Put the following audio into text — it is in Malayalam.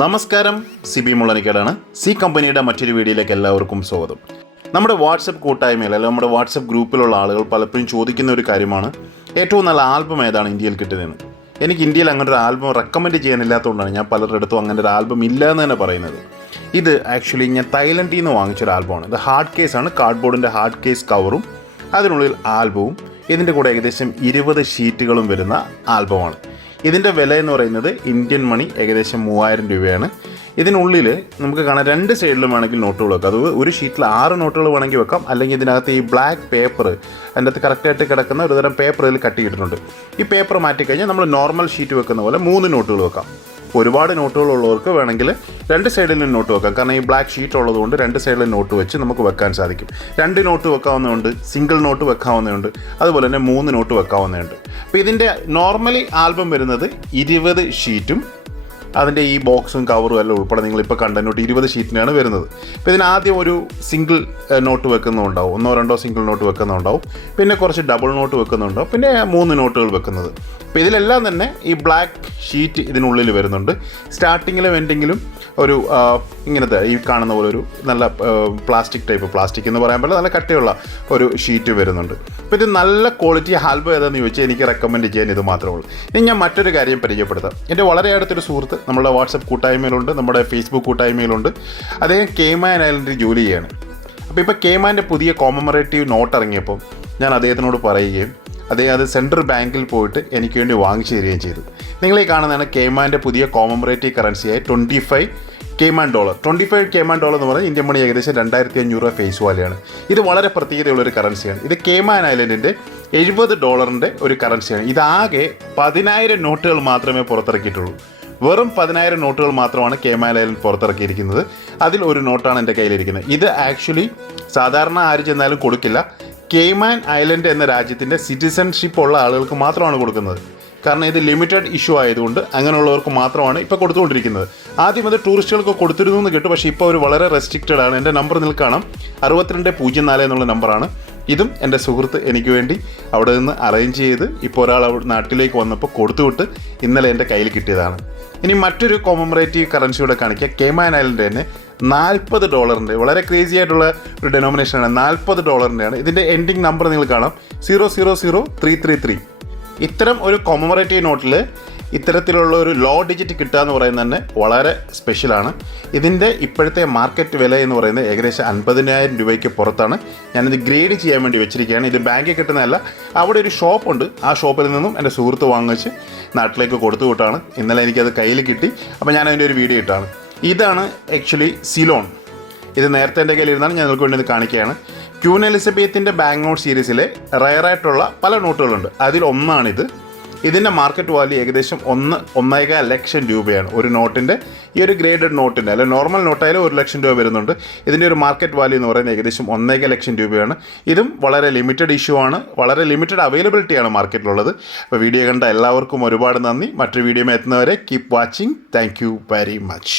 നമസ്കാരം, സിബി മുള്ളനിക്കാടാണ്. സി കമ്പനിയുടെ മറ്റൊരു വീഡിയോയിലേക്ക് എല്ലാവർക്കും സ്വാഗതം. നമ്മുടെ വാട്സപ്പ് കൂട്ടായ്മയിൽ അല്ലെങ്കിൽ നമ്മുടെ വാട്സപ്പ് ഗ്രൂപ്പിലുള്ള ആളുകൾ പലപ്പോഴും ചോദിക്കുന്ന ഒരു കാര്യമാണ്, ഏറ്റവും നല്ല ആൽബം ഏതാണ് ഇന്ത്യയിൽ കിട്ടുന്നതെന്ന്. എനിക്ക് ഇന്ത്യയിൽ അങ്ങനെ ഒരു ആൽബം റെക്കമെൻഡ് ചെയ്യാനില്ലാത്തതുകൊണ്ടാണ് ഞാൻ പലരുടെ അടുത്തും അങ്ങനെ ഒരു ആൽബം ഇല്ല എന്ന് തന്നെ പറയുന്നത്. ഇത് ആക്ച്വലി ഞാൻ തായ്ലൻഡിൽ നിന്ന് വാങ്ങിച്ചൊരു ആൽബമാണ്. ഇത് ഹാർഡ് കേസാണ്, കാർഡ്ബോർഡിൻ്റെ ഹാർഡ് കേസ് കവറും അതിനുള്ളിൽ ആൽബവും, ഇതിൻ്റെ കൂടെ ഏകദേശം 20 ഷീറ്റുകളും വരുന്ന ആൽബമാണ്. ഇതിൻ്റെ വില എന്ന് പറയുന്നത് ഇന്ത്യൻ മണി ഏകദേശം 3000 രൂപയാണ്. ഇതിനുള്ളിൽ നമുക്ക് കാണാം 2 സൈഡിലും വേണമെങ്കിൽ നോട്ടുകൾ വെക്കാം. അത് ഒരു ഷീറ്റിൽ 6 നോട്ടുകൾ വേണമെങ്കിൽ വെക്കാം. അല്ലെങ്കിൽ ഇതിനകത്ത് ഈ ബ്ലാക്ക് പേപ്പർ, അതിൻ്റെ അകത്ത് കറക്റ്റായിട്ട് കിടക്കുന്ന ഒരു തരം പേപ്പർ ഇതിൽ കട്ട് ചെയ്തിട്ടുണ്ട്. ഈ പേപ്പർ മാറ്റിക്കഴിഞ്ഞാൽ നമ്മൾ നോർമൽ ഷീറ്റ് വെക്കുന്ന പോലെ 3 നോട്ടുകൾ വെക്കാം. ഒരുപാട് നോട്ടുകളുള്ളവർക്ക് വേണമെങ്കിൽ 2 സൈഡിലും നോട്ട് വെക്കാം. കാരണം ഈ ബ്ലാക്ക് ഷീറ്റ് ഉള്ളതുകൊണ്ട് 2 സൈഡിലും നോട്ട് വെച്ച് നമുക്ക് വെക്കാൻ സാധിക്കും. 2 നോട്ട് വെക്കാവുന്നതുണ്ട്, സിംഗിൾ നോട്ട് വെക്കാവുന്നതുണ്ട്, അതുപോലെ തന്നെ 3 നോട്ട് വെക്കാവുന്നതുണ്ട്. അപ്പോൾ ഇതിൻ്റെ നോർമലി ആൽബം വരുന്നത് 20 ഷീറ്റും അതിൻ്റെ ഈ ബോക്സും കവറും എല്ലാം ഉൾപ്പെടെ നിങ്ങളിപ്പോൾ കണ്ട നോട്ട് 20 ഷീറ്റിനാണ് വരുന്നത്. അപ്പോൾ ഇതിനാദ്യം ഒരു സിംഗിൾ നോട്ട് വെക്കുന്നുണ്ടാവും, 1-2 സിംഗിൾ നോട്ട് വെക്കുന്നുണ്ടാവും, പിന്നെ കുറച്ച് ഡബിൾ നോട്ട് വെക്കുന്നുണ്ടാവും, പിന്നെ 3 നോട്ടുകൾ വെക്കുന്നത്. അപ്പോൾ ഇതിലെല്ലാം തന്നെ ഈ ബ്ലാക്ക് ഷീറ്റ് ഇതിനുള്ളിൽ വരുന്നുണ്ട്. സ്റ്റാർട്ടിങ്ങിലും എന്തെങ്കിലും ഒരു ഇങ്ങനത്തെ ഈ കാണുന്ന പോലെ ഒരു നല്ല പ്ലാസ്റ്റിക് എന്ന് പറയാൻ പറ്റില്ല, നല്ല കട്ടിയുള്ള ഒരു ഷീറ്റ് വരുന്നുണ്ട്. അപ്പോൾ ഇത് നല്ല ക്വാളിറ്റി ആൽബം ഏതാണെന്ന് ചോദിച്ചാൽ എനിക്ക് റെക്കമെൻഡ് ചെയ്യാൻ ഇത് മാത്രമേ ഉള്ളൂ. ഇനി ഞാൻ മറ്റൊരു കാര്യം പരിചയപ്പെടുത്താം. എൻ്റെ വളരെ അടുത്തൊരു സുഹൃത്ത് നമ്മുടെ വാട്സപ്പ് കൂട്ടായ്മയിലുണ്ട്, നമ്മുടെ ഫേസ്ബുക്ക് കൂട്ടായ്മയിലുണ്ട്. അദ്ദേഹം കേമാൻ ഐലൻഡിൽ ജോലി ചെയ്യാണ്. അപ്പോൾ ഇപ്പോൾ കേമാൻ്റെ പുതിയ കോമമറേറ്റീവ് നോട്ട് ഇറങ്ങിയപ്പോൾ ഞാൻ അദ്ദേഹത്തിനോട് പറയുകയും അദ്ദേഹം അത് സെൻട്രൽ ബാങ്കിൽ പോയിട്ട് എനിക്ക് വേണ്ടി വാങ്ങിച്ചു തരികയും ചെയ്തു. നിങ്ങളീ കാണുന്നതാണ് കേമാൻ്റെ പുതിയ കോമമറേറ്റീവ് കറൻസിയായ $25 കേമാൻ ഡോളർ എന്ന് പറഞ്ഞാൽ ഇന്ത്യൻ മണി ഏകദേശം 2500 രൂപ ഫേസ് വാല്യാണ്. ഇത് വളരെ പ്രത്യേകതയുള്ളൊരു കറൻസിയാണ്. ഇത് കേമാൻ ഐലൻഡിൻ്റെ $70 ഒരു കറൻസിയാണ്. ഇതാകെ 10,000 നോട്ടുകൾ മാത്രമേ പുറത്തിറക്കിയിട്ടുള്ളൂ. വെറും 10,000 നോട്ടുകൾ മാത്രമാണ് കേമാൻ ഐലൻഡ് പുറത്തിറക്കിയിരിക്കുന്നത്. അതിൽ ഒരു നോട്ടാണ് എൻ്റെ കയ്യിലിരിക്കുന്നത്. ഇത് ആക്ച്വലി സാധാരണ ആര് ചെന്നാലും കൊടുക്കില്ല. കേമാൻ ഐലൻഡ് എന്ന രാജ്യത്തിൻ്റെ സിറ്റിസൺഷിപ്പ് ഉള്ള ആളുകൾക്ക് മാത്രമാണ് കൊടുക്കുന്നത്. കാരണം ഇത് ലിമിറ്റഡ് ഇഷ്യൂ ആയതുകൊണ്ട് അങ്ങനെയുള്ളവർക്ക് മാത്രമാണ് ഇപ്പോൾ കൊടുത്തുകൊണ്ടിരിക്കുന്നത്. ആദ്യം അത് ടൂറിസ്റ്റുകൾക്ക് കൊടുത്തിരുന്നു എന്ന് കേട്ടു, പക്ഷേ ഇപ്പോൾ അവർ വളരെ റെസ്ട്രിക്റ്റഡ് ആണ്. എൻ്റെ നമ്പർ നിങ്ങൾക്ക് കാണാം, 6204 എന്നുള്ള നമ്പറാണ്. ഇതും എൻ്റെ സുഹൃത്ത് എനിക്ക് വേണ്ടി അവിടെ നിന്ന് അറേഞ്ച് ചെയ്ത് ഇപ്പോൾ ഒരാൾ നാട്ടിലേക്ക് വന്നപ്പോൾ കൊടുത്തുവിട്ട് ഇന്നലെ എൻ്റെ കയ്യിൽ കിട്ടിയതാണ്. ഇനി മറ്റൊരു കോമമറേറ്റീവ് കറൻസിയുടെ കാണിക്കുക. കേമാൻ ഐലൻഡ് തന്നെ $40 വളരെ ക്രേസി ആയിട്ടുള്ള ഒരു ഡെനോമിനേഷനാണ്. $40 ഇതിൻ്റെ എൻഡിങ് നമ്പർ നിങ്ങൾ കാണാം, 000333. ഇത്തരം ഒരു കോമമറേറ്റീവ് നോട്ടിൽ ഇത്തരത്തിലുള്ള ഒരു ലോ ഡിജിറ്റ് കിട്ടുക എന്ന് പറയുന്നത് തന്നെ വളരെ സ്പെഷ്യലാണ്. ഇതിൻ്റെ ഇപ്പോഴത്തെ മാർക്കറ്റ് വില എന്ന് പറയുന്നത് ഏകദേശം 50,000 രൂപയ്ക്ക് പുറത്താണ്. ഞാനിത് ഗ്രേഡ് ചെയ്യാൻ വേണ്ടി വെച്ചിരിക്കുകയാണ്. ഇത് ബാങ്കിൽ കിട്ടുന്നതല്ല, അവിടെ ഒരു ഷോപ്പുണ്ട്. ആ ഷോപ്പിൽ നിന്നും എൻ്റെ സുഹൃത്ത് വാങ്ങിച്ച് നാട്ടിലേക്ക് കൊടുത്തു വിട്ടാണ്. ഇന്നലെ എനിക്കത് കയ്യിൽ കിട്ടി. അപ്പോൾ ഞാൻ അതിൻ്റെ ഒരു വീഡിയോ ഇട്ടാണ്. ഇതാണ് ആക്ച്വലി സിലോൺ. ഇത് നേരത്തെ എൻ്റെ കയ്യിലിരുന്നാണ്, ഞാൻ നിങ്ങൾക്ക് വേണ്ടി ഇത് കാണിക്കുകയാണ്. ക്യൂൻ എലിസബത്തിൻ്റെ ബാങ്ക് നോട്ട് സീരീസിലെ റയറായിട്ടുള്ള പല നോട്ടുകളുണ്ട്. അതിലൊന്നാണിത്. ഇതിൻ്റെ മാർക്കറ്റ് വാല്യൂ ഏകദേശം 1.5 ലക്ഷം രൂപയാണ്. ഒരു നോട്ടിൻ്റെ, ഈ ഒരു ഗ്രേഡഡ് നോട്ടിൻ്റെ അല്ലെങ്കിൽ നോർമൽ നോട്ടായാലും 1 ലക്ഷം രൂപ വരുന്നുണ്ട്. ഇതിൻ്റെ ഒരു മാർക്കറ്റ് വാല്യൂ എന്ന് പറയുന്നത് ഏകദേശം 1.5 ലക്ഷം രൂപയാണ്. ഇതും വളരെ ലിമിറ്റഡ് ഇഷ്യൂ ആണ്, വളരെ ലിമിറ്റഡ് അവൈലബിലിറ്റിയാണ് മാർക്കറ്റിലുള്ളത്. അപ്പോൾ വീഡിയോ കണ്ട എല്ലാവർക്കും ഒരുപാട് നന്ദി. മറ്റൊരു വീഡിയോ എത്തുന്നവരെ keep watching. Thank you very much.